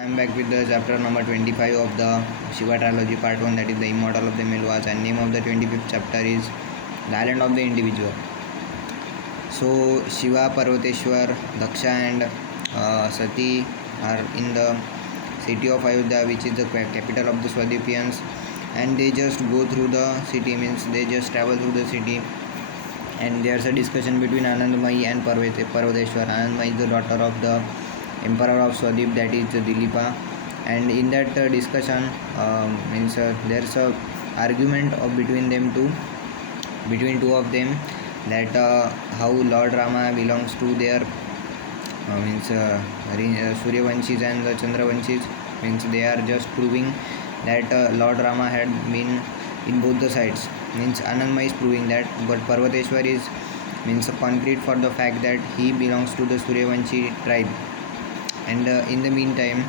I am back with the chapter number 25 of the Shiva trilogy part 1, that is the Immortal of the Melwas, and name of the 25th chapter is the Island of the Individual. So Shiva, Parvateshwar, Daksha and Sati are in the city of Ayodhya, which is the capital of the Swadvipians, and they just go through the city, means they just travel through the city, and there's a discussion between Anandamayi and Parvateshwar. Anandamayi is the daughter of the emperor of Swadweep, that is Dilipa, and in that discussion there's a argument between two of them, that how Lord Rama belongs to their Suryavanshis and the Chandravanshis, means they are just proving that Lord Rama had been in both the sides, means Anandamayi is proving that, but Parvateshwar is concrete for the fact that he belongs to the Suryavanshi tribe. And in the meantime,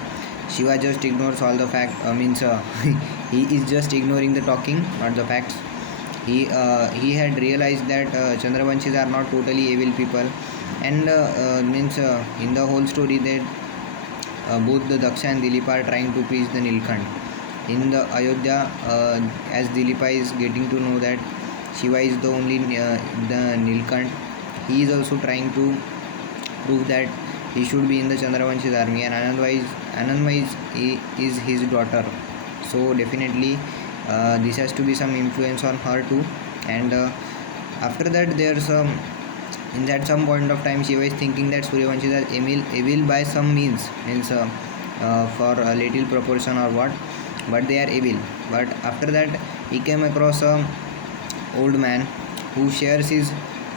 Shiva just ignores all the fact, he is just ignoring the talking, not the facts. He had realized that Chandravanshis are not totally evil people, and in the whole story that both the Daksha and Dilipa are trying to preach the Nilkhand. In the Ayodhya, as Dilipa is getting to know that Shiva is the only the Nilkhand, he is also trying to prove that he should be in the Chandravanshis army, and Anandamayi is his daughter. So definitely this has to be some influence on her too. And after that, there's in that some point of time, Shiva is thinking that Suryavanshis are evil by some means, for a little proportion or what, but they are evil. But after that, he came across a old man who shares his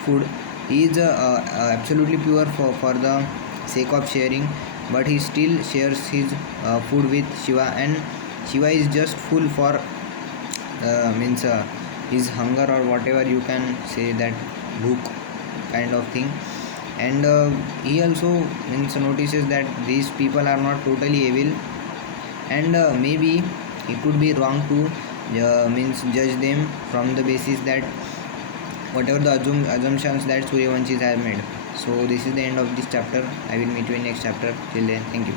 food. He is absolutely pure for the sake of sharing, but he still shares his food with Shiva, and Shiva is just full for his hunger, or whatever you can say, that bhook kind of thing. And he also notices that these people are not totally evil, and maybe it could be wrong to judge them from the basis that whatever the assumptions that Suryavanshis have made. So this is the end of this chapter. I will meet you in next chapter. Till then, thank you.